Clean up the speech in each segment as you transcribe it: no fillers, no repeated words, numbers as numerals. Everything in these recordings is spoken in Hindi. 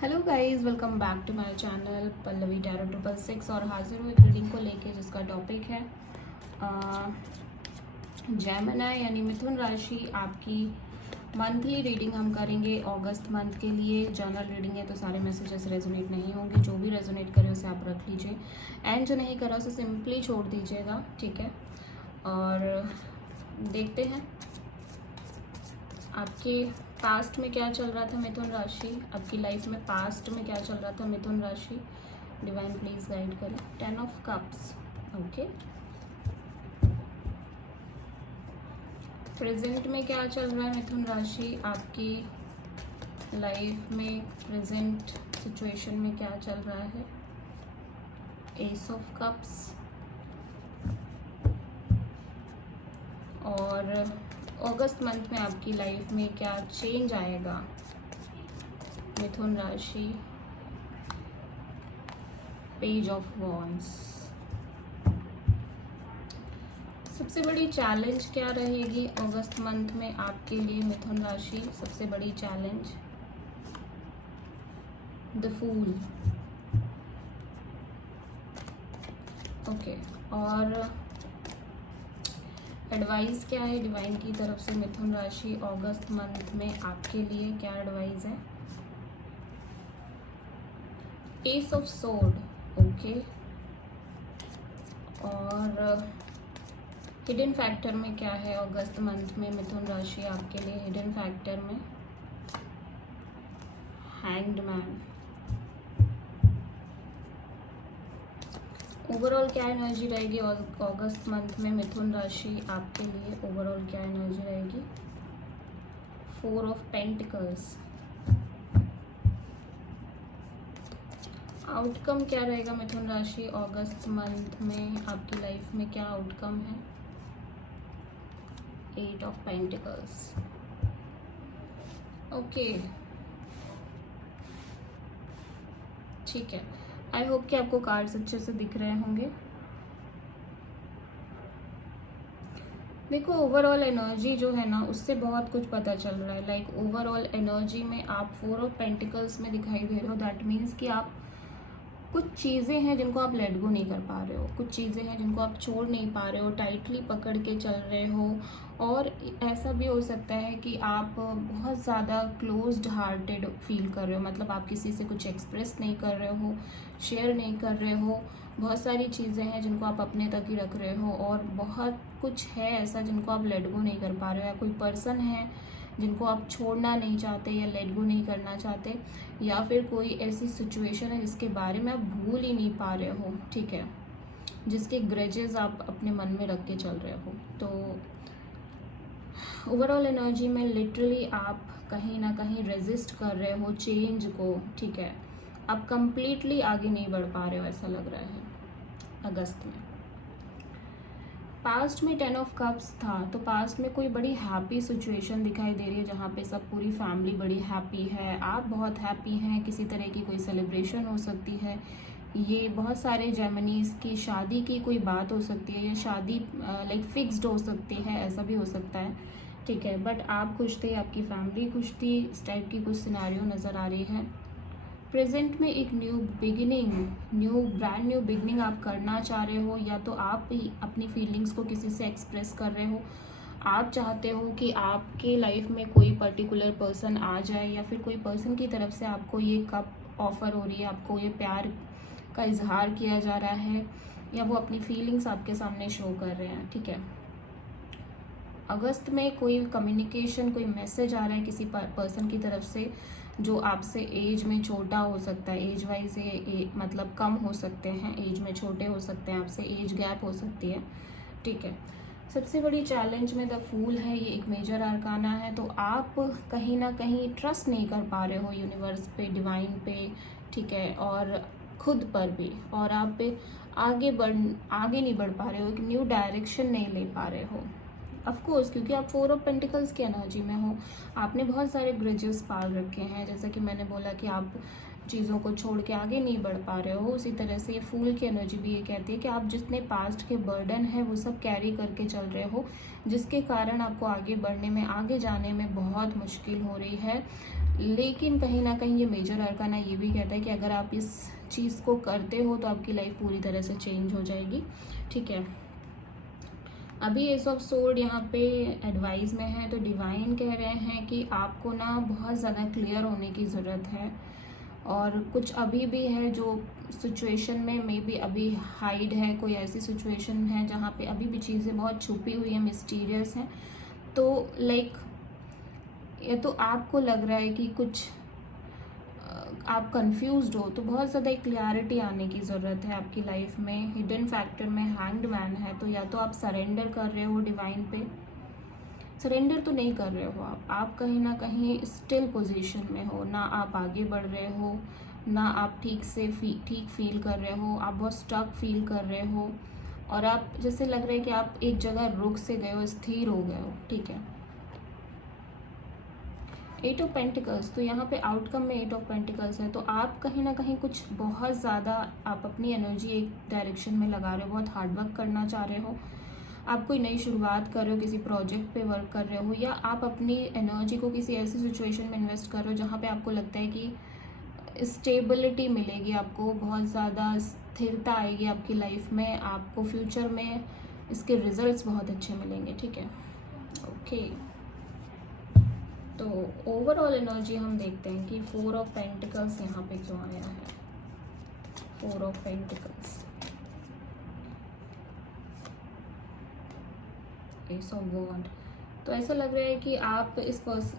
Hello guys, welcome back to my channel Pallavi tarot 666 और हाजिर हूँ एक रीडिंग को लेके जिसका टॉपिक है जेमिनी यानी मिथुन राशि। आपकी मंथली रीडिंग हम करेंगे अगस्त मंथ के लिए। जनरल रीडिंग है तो सारे मैसेजेस रेजोनेट नहीं होंगे, जो भी रेजोनेट करे उसे आप रख लीजिए एंड जो नहीं करा उसे सिंपली छोड़ दीजिएगा, ठीक है। और देखते हैं आपके पास्ट में क्या चल रहा था मिथुन राशि, आपकी लाइफ में पास्ट में क्या चल रहा था मिथुन राशि। डिवाइन प्लीज गाइड करें। 10 ऑफ कप्स, ओके। प्रेजेंट में क्या चल रहा है मिथुन राशि, आपकी लाइफ में प्रेजेंट सिचुएशन में क्या चल रहा है। एस ऑफ कप्स और अगस्त मंथ में आपकी लाइफ में क्या चेंज आएगा मिथुन राशि। Page of wands. सबसे बड़ी चैलेंज क्या रहेगी अगस्त मंथ में आपके लिए मिथुन राशि। सबसे बड़ी चैलेंज द फूल, ओके। और एडवाइस क्या है डिवाइन की तरफ से मिथुन राशि अगस्त मंथ में आपके लिए, क्या एडवाइस है। S of sword, okay. और हिडन फैक्टर में क्या है अगस्त मंथ में मिथुन राशि आपके लिए। हिडन फैक्टर में हैंग्ड मैन। ओवरऑल क्या एनर्जी रहेगी अगस्त मंथ में मिथुन राशि आपके लिए। ओवरऑल क्या एनर्जी रहेगी। 4 ऑफ पेंटिकल्स। आउटकम क्या रहेगा मिथुन राशि अगस्त मंथ में आपकी लाइफ में, क्या आउटकम है। 8 ऑफ पेंटिकल्स, ओके, ठीक है। आई होप कि आपको कार्ड्स अच्छे से दिख रहे होंगे। देखो ओवरऑल एनर्जी जो है ना उससे बहुत कुछ पता चल रहा है। लाइक ओवरऑल एनर्जी में आप 4 ऑफ पेंटिकल्स में दिखाई दे रहे हो। दैट मीन्स कि आप कुछ चीज़ें हैं जिनको आप लेट गो नहीं कर पा रहे हो, कुछ चीज़ें हैं जिनको आप छोड़ नहीं पा रहे हो, टाइटली पकड़ के चल रहे हो। और ऐसा भी हो सकता है कि आप बहुत ज़्यादा क्लोज्ड हार्टेड फील कर रहे हो, मतलब आप किसी से कुछ एक्सप्रेस नहीं कर रहे हो, शेयर नहीं कर रहे हो। बहुत सारी चीज़ें हैं जिनको आप अपने तक ही रख रहे हो और बहुत कुछ है ऐसा जिनको आप लेट गो नहीं कर पा रहे हो। या कोई पर्सन है जिनको आप छोड़ना नहीं चाहते या लेट गो नहीं करना चाहते, या फिर कोई ऐसी सिचुएशन है जिसके बारे में आप भूल ही नहीं पा रहे हो, ठीक है, जिसके ग्रजेस आप अपने मन में रख के चल रहे हो। तो ओवरऑल एनर्जी में लिटरली आप कहीं ना कहीं रेजिस्ट कर रहे हो चेंज को, ठीक है। आप कंप्लीटली आगे नहीं बढ़ पा रहे हो ऐसा लग रहा है अगस्त में। पास्ट में 10 ऑफ कप्स था तो पास्ट में कोई बड़ी हैप्पी सिचुएशन दिखाई दे रही है जहाँ पे सब पूरी फैमिली बड़ी हैप्पी है, आप बहुत हैप्पी हैं, किसी तरह की कोई सेलिब्रेशन हो सकती है। ये बहुत सारे जेमिनीज की शादी की कोई बात हो सकती है या शादी लाइक फिक्स्ड हो सकती है, ऐसा भी हो सकता है, ठीक है। बट आप खुश थे, आपकी फैमिली खुश थी, इस टाइप की कुछ सिनारियो नज़र आ रही है। प्रेजेंट में एक new beginning, brand new beginning आप करना चाह रहे हो, या तो आप ही अपनी फीलिंग्स को किसी से एक्सप्रेस कर रहे हो। आप चाहते हो कि आपके लाइफ में कोई पर्टिकुलर पर्सन आ जाए, या फिर कोई पर्सन की तरफ से आपको ये कप ऑफर हो रही है, आपको ये प्यार का इजहार किया जा रहा है, या वो अपनी फीलिंग्स आपके सामने शो कर रहे हैं, ठीक है। अगस्त में कोई कम्युनिकेशन, कोई मैसेज आ रहा है किसी पर्सन की तरफ से जो आपसे एज में छोटा हो सकता है। एज वाइज ये मतलब कम हो सकते हैं, एज में छोटे हो सकते हैं, आपसे एज गैप हो सकती है, ठीक है। सबसे बड़ी चैलेंज में द फूल है, ये एक मेजर आर्काना है। तो आप कहीं ना कहीं ट्रस्ट नहीं कर पा रहे हो यूनिवर्स पे, डिवाइन पे, ठीक है, और खुद पर भी। और आप पे आगे नहीं बढ़ पा रहे हो, एक न्यू डायरेक्शन नहीं ले पा रहे हो। ऑफ कोर्स क्योंकि आप 4 ऑफ पेंटिकल्स की एनर्जी में हो, आपने बहुत सारे ग्रजेस पाल रखे हैं, जैसा कि मैंने बोला कि आप चीज़ों को छोड़ के आगे नहीं बढ़ पा रहे हो। उसी तरह से ये फूल की एनर्जी भी ये कहती है कि आप जितने पास्ट के बर्डन है वो सब कैरी करके चल रहे हो, जिसके कारण आपको आगे बढ़ने में, आगे जाने में बहुत मुश्किल हो रही है। लेकिन कहीं ना कहीं ये मेजर अरकाना ये भी कहता है कि अगर आप इस चीज़ को करते हो तो आपकी लाइफ पूरी तरह से चेंज हो जाएगी, ठीक है। अभी एस ऑफ सोर्ड यहाँ पे एडवाइस में है, तो डिवाइन कह रहे हैं कि आपको ना बहुत ज़्यादा क्लियर होने की ज़रूरत है, और कुछ अभी भी है जो सिचुएशन में मे बी अभी हाइड है, कोई ऐसी सिचुएशन है जहाँ पे अभी भी चीज़ें बहुत छुपी हुई हैं, मिस्टीरियस हैं। तो लाइक ये तो आपको लग रहा है कि कुछ आप कंफ्यूज्ड हो, तो बहुत ज़्यादा एक क्लैरिटी आने की ज़रूरत है आपकी लाइफ में। हिडन फैक्टर में हैंग्ड मैन है, तो या तो आप सरेंडर कर रहे हो डिवाइन पे, सरेंडर तो नहीं कर रहे हो आप कहीं ना कहीं स्टिल पोजीशन में हो, ना आप आगे बढ़ रहे हो, ना आप ठीक से ठीक फील कर रहे हो, आप बहुत स्टक फील कर रहे हो, और आप जैसे लग रहा है कि आप एक जगह रुक से गए हो, स्थिर हो गए हो, ठीक है। 8 ऑफ पेंटिकल्स, तो यहाँ पे आउटकम में 8 ऑफ पेंटिकल्स है, तो आप कहीं ना कहीं कुछ बहुत ज़्यादा आप अपनी एनर्जी एक डायरेक्शन में लगा रहे हो, बहुत हार्डवर्क करना चाह रहे हो, आप कोई नई शुरुआत कर रहे हो, किसी प्रोजेक्ट पे वर्क कर रहे हो, या आप अपनी एनर्जी को किसी ऐसी सिचुएशन में इन्वेस्ट कर रहे हो जहाँ पे आपको लगता है कि स्टेबिलिटी मिलेगी, आपको बहुत ज़्यादा स्थिरता आएगी आपकी लाइफ में, आपको फ्यूचर में इसके रिजल्ट्स बहुत अच्छे मिलेंगे, ठीक है। ओके, तो ओवरऑल एनर्जी हम देखते हैं कि 4 ऑफ पेंटिकल्स यहाँ पे क्यों आया है। 4 of pentacles, S of wand, तो ऐसा लग रहा है कि आप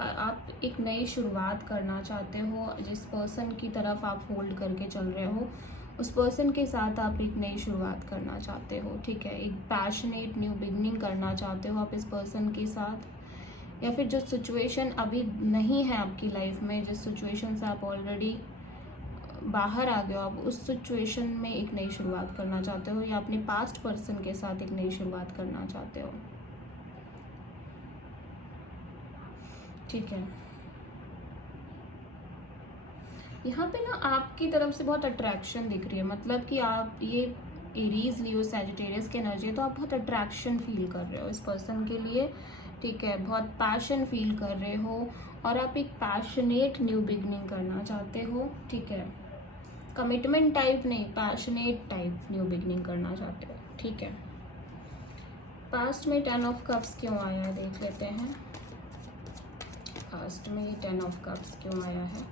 आप एक नई शुरुआत करना चाहते हो, जिस पर्सन की तरफ आप होल्ड करके चल रहे हो उस पर्सन के साथ आप एक नई शुरुआत करना चाहते हो, ठीक है। एक पैशनेट न्यू बिगनिंग करना चाहते हो आप इस पर्सन के साथ, या फिर जो सिचुएशन अभी नहीं है आपकी लाइफ में, जिस सिचुएशन से आप ऑलरेडी बाहर आ गए हो, आप उस सिचुएशन में एक नई शुरुआत करना चाहते हो, या अपने पास्ट पर्सन के साथ एक नई शुरुआत करना चाहते हो, ठीक है। यहाँ पे ना आपकी तरफ से बहुत अट्रैक्शन दिख रही है, मतलब कि आप ये एरीज लियो सैजिटेरियस की एनर्जी है, तो आप बहुत अट्रैक्शन फील कर रहे हो इस पर्सन के लिए, ठीक है। बहुत पैशन फील कर रहे हो, और आप एक पैशनेट न्यू बिगनिंग करना चाहते हो, ठीक है। कमिटमेंट टाइप नहीं, पैशनेट टाइप न्यू बिगनिंग करना चाहते हो, ठीक है। पास्ट में 10 ऑफ कप्स क्यों आया है देख लेते हैं। पास्ट में ये 10 ऑफ कप्स क्यों आया है।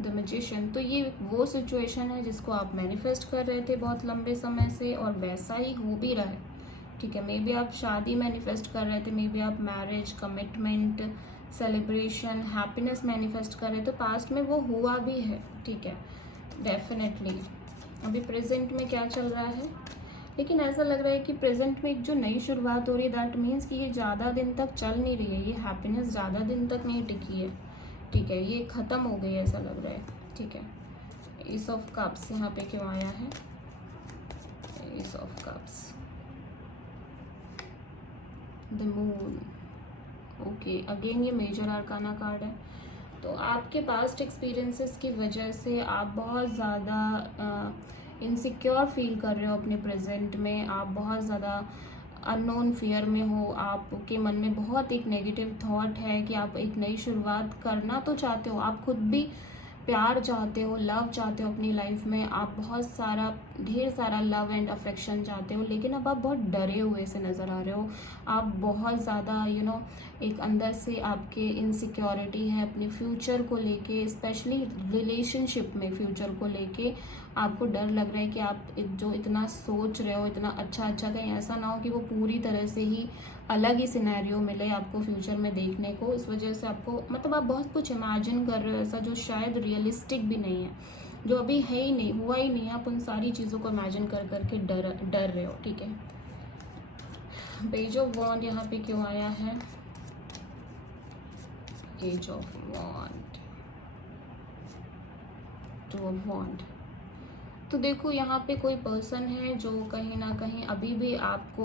द मैजिशियन, तो ये वो सिचुएशन है जिसको आप मैनिफेस्ट कर रहे थे बहुत लंबे समय से, और वैसा ही हो भी रहा है, ठीक है। मे बी आप शादी मैनिफेस्ट कर रहे थे, मे बी आप marriage, commitment, celebration, happiness manifest कर रहे थे, तो पास्ट में वो हुआ भी है, ठीक है, डेफिनेटली। अभी प्रेजेंट में क्या चल रहा है, लेकिन ऐसा लग रहा है कि प्रेजेंट में एक जो नई शुरुआत हो रही है, दैट मीन्स कि ये ज़्यादा दिन तक चल नहीं रही है, ये हैप्पीनेस ज़्यादा दिन तक नहीं टिकी है, ठीक है, ये ख़त्म हो गई है ऐसा लग रहा है, ठीक है। एस ऑफ कप्स यहाँ पे क्यों आया है। S of cups, the moon, okay, again ये मेजर आर्काना कार्ड है, तो आपके पास्ट एक्सपीरियंसेस की वजह से आप बहुत ज़्यादा इनसिक्योर फील कर रहे हो अपने प्रेजेंट में, आप बहुत ज़्यादा अननोन फियर में हो, आपके मन में बहुत एक नेगेटिव थॉट है कि आप एक नई शुरुआत करना तो चाहते हो, आप खुद भी प्यार चाहते हो, लव चाहते हो अपनी लाइफ में, आप बहुत सारा ढेर सारा लव एंड अफेक्शन चाहते हो, लेकिन अब आप बहुत डरे हुए से नज़र आ रहे हो, आप बहुत ज़्यादा एक अंदर से आपके इनसिक्योरिटी है अपने फ्यूचर को लेके, स्पेशली रिलेशनशिप में फ्यूचर को लेके आपको डर लग रहा है कि आप जो इतना सोच रहे हो इतना अच्छा कहीं ऐसा ना हो कि वो पूरी तरह से ही अलग ही सिनेरियो मिले आपको फ्यूचर में देखने को। इस वजह से आपको मतलब आप बहुत कुछ इमेजिन कर रहे हो ऐसा जो शायद रियलिस्टिक भी नहीं है, जो अभी है ही नहीं, हुआ ही नहीं, आप उन सारी चीज़ों को इमेजिन कर करके डर रहे हो, ठीक है। पेज ऑफ वॉन्ड यहाँ पे क्यों आया है। Ace of wand, two of wand, तो देखो यहाँ पे कोई पर्सन है जो कहीं ना कहीं अभी भी आपको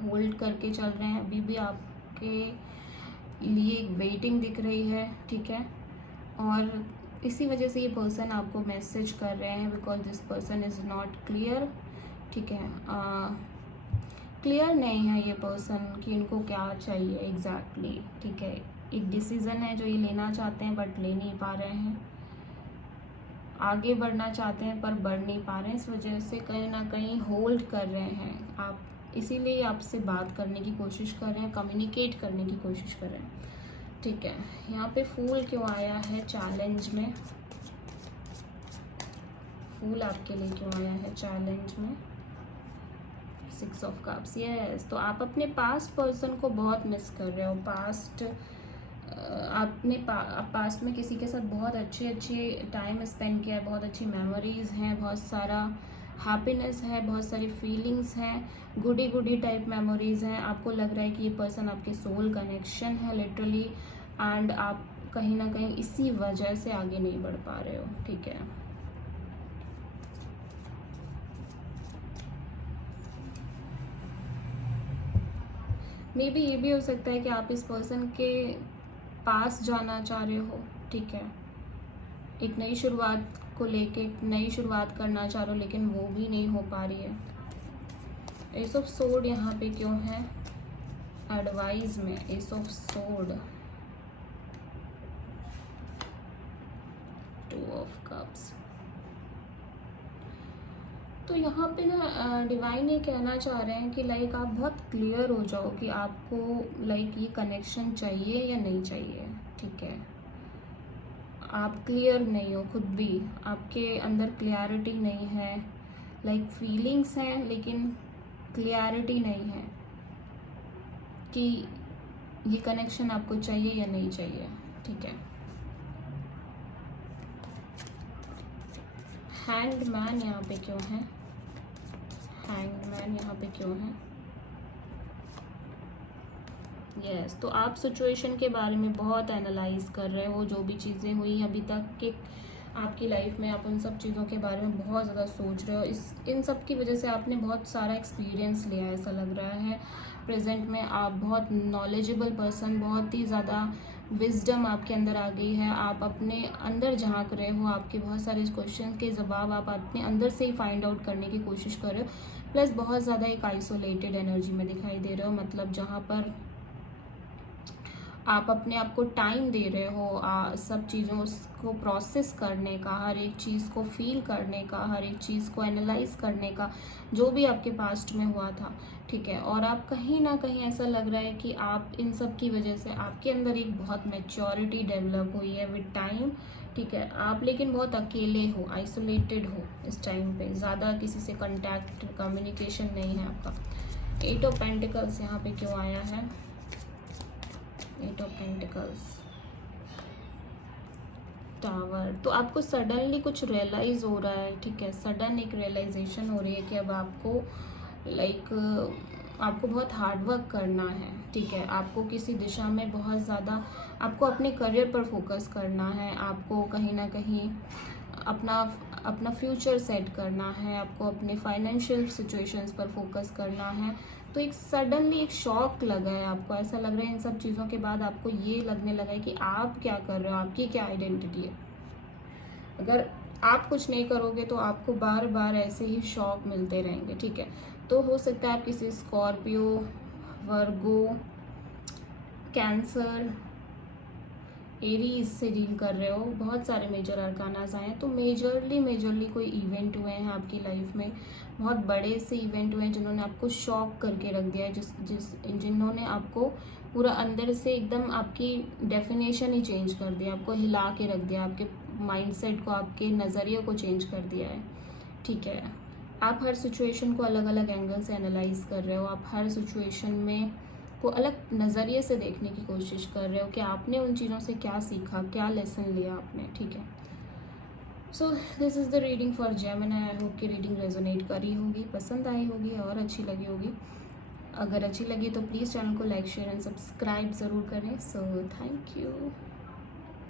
होल्ड करके चल रहे हैं, अभी भी आपके लिए एक वेटिंग दिख रही है, ठीक है। और इसी वजह से ये पर्सन आपको मैसेज कर रहे हैं because this person is not clear, ठीक है। क्लियर नहीं है ये पर्सन कि इनको क्या चाहिए एग्जैक्टली, ठीक है। एक डिसीज़न है जो ये लेना चाहते हैं बट ले नहीं पा रहे हैं, आगे बढ़ना चाहते हैं पर बढ़ नहीं पा रहे हैं, इस वजह से कहीं ना कहीं होल्ड कर रहे हैं आप, इसीलिए आपसे बात करने की कोशिश कर रहे हैं, कम्युनिकेट करने की कोशिश कर रहे हैं, ठीक है। यहाँ पे फूल क्यों आया है चैलेंज में, फूल आपके लिए क्यों आया है चैलेंज में, 6 ऑफ कप्स, यस। तो आप अपने पास्ट पर्सन को बहुत मिस कर रहे हो, आपने पास्ट में किसी के साथ बहुत अच्छे टाइम स्पेंड किया है, बहुत अच्छी मेमोरीज हैं, बहुत सारा हैप्पीनेस है, बहुत सारी फीलिंग्स हैं, गुडी टाइप मेमोरीज हैं। आपको लग रहा है कि ये पर्सन आपके सोल कनेक्शन है लिटरली, एंड आप कहीं ना कहीं इसी वजह से आगे नहीं बढ़ पा रहे हो, ठीक है। मे बी ये भी हो सकता है कि आप इस पर्सन के पास जाना चाह रहे हो, ठीक है। एक नई शुरुआत को लेके नई शुरुआत करना चाह रहे हो, लेकिन वो भी नहीं हो पा रही है। एस ऑफ सोर्ड यहाँ पे क्यों है एडवाइस में, S of sword, 2 of cups. तो यहाँ पे ना डिवाइन ये कहना चाह रहे हैं कि लाइक आप बहुत क्लियर हो जाओ कि आपको लाइक ये कनेक्शन चाहिए या नहीं चाहिए, ठीक है। आप क्लियर नहीं हो खुद भी, आपके अंदर क्लियरिटी नहीं है, लाइक फीलिंग्स हैं लेकिन क्लियरिटी नहीं है कि ये कनेक्शन आपको चाहिए या नहीं चाहिए, ठीक है। हैंगमैन यहाँ पे क्यों है, हैंगमैन यहाँ पे क्यों है, यस। तो आप सिचुएशन के बारे में बहुत एनालाइज कर रहे हो, जो भी चीज़ें हुई अभी तक के आपकी लाइफ में, आप उन सब चीज़ों के बारे में बहुत ज़्यादा सोच रहे हो। इन सब की वजह से आपने बहुत सारा एक्सपीरियंस लिया है, ऐसा लग रहा है। प्रेजेंट में आप बहुत नॉलेजेबल पर्सन, बहुत ही ज़्यादा विजडम आपके अंदर आ गई है, आप अपने अंदर झांक रहे हो, आपके बहुत सारे क्वेश्चन के जवाब आप अपने अंदर से ही फाइंड आउट करने की कोशिश कर रहे हो। प्लस बहुत ज़्यादा एक आइसोलेटेड एनर्जी में दिखाई दे रहे हो, मतलब जहाँ पर आप अपने आप को टाइम दे रहे हो सब चीज़ों को प्रोसेस करने का, हर एक चीज़ को फील करने का, हर एक चीज़ को एनालाइज करने का, जो भी आपके पास्ट में हुआ था, ठीक है। और आप कहीं ना कहीं ऐसा लग रहा है कि आप इन सब की वजह से आपके अंदर एक बहुत मैच्योरिटी डेवलप हुई है विद टाइम, ठीक है। आप लेकिन बहुत अकेले हो, आइसोलेटेड हो इस टाइम पे, ज़्यादा किसी से कंटेक्ट कम्युनिकेशन नहीं है आपका। 8 ऑफ पेंटिकल्स यहाँ पे क्यों आया है, 8 ऑफ पेंटिकल्स, टावर। तो आपको सडनली कुछ रियलाइज हो रहा है, ठीक है। सडन एक रियलाइजेशन हो रही है कि अब आपको आपको बहुत हार्ड वर्क करना है, ठीक है। आपको किसी दिशा में बहुत ज़्यादा आपको अपने करियर पर फोकस करना है, आपको कहीं ना कहीं अपना फ्यूचर सेट करना है, आपको अपने फाइनेंशियल सिचुएशंस पर फोकस करना है। तो एक सडनली एक शॉक लगा है आपको, ऐसा लग रहा है इन सब चीज़ों के बाद आपको ये लगने लगा है कि आप क्या कर रहे हो, आपकी क्या आइडेंटिटी है। अगर आप कुछ नहीं करोगे तो आपको बार बार ऐसे ही शॉक मिलते रहेंगे, ठीक है। तो हो सकता है आप किसी स्कॉर्पियो, वर्गो, कैंसर, एरीज से डील कर रहे हो। बहुत सारे मेजर अरकानाज आए हैं, तो मेजरली कोई इवेंट हुए हैं आपकी लाइफ में, बहुत बड़े से इवेंट हुए हैं जिन्होंने आपको शॉक करके रख दिया है, जिन्होंने आपको पूरा अंदर से एकदम आपकी डेफिनेशन ही चेंज कर दिया, आपको हिला के रख दिया, आपके माइंडसेट को, आपके नज़रिए को चेंज कर दिया है, ठीक है। आप हर सिचुएशन को अलग अलग एंगल से एनालाइज कर रहे हो, आप हर सिचुएशन में को अलग नज़रिए से देखने की कोशिश कर रहे हो कि आपने उन चीज़ों से क्या सीखा, क्या लेसन लिया आपने, ठीक है। So this is the reading for Gemini. I hope कि रीडिंग रेजोनेट करी होगी, पसंद आई होगी और अच्छी लगी होगी। अगर अच्छी लगी तो प्लीज़ चैनल को लाइक, शेयर एंड सब्सक्राइब ज़रूर करें। So thank you.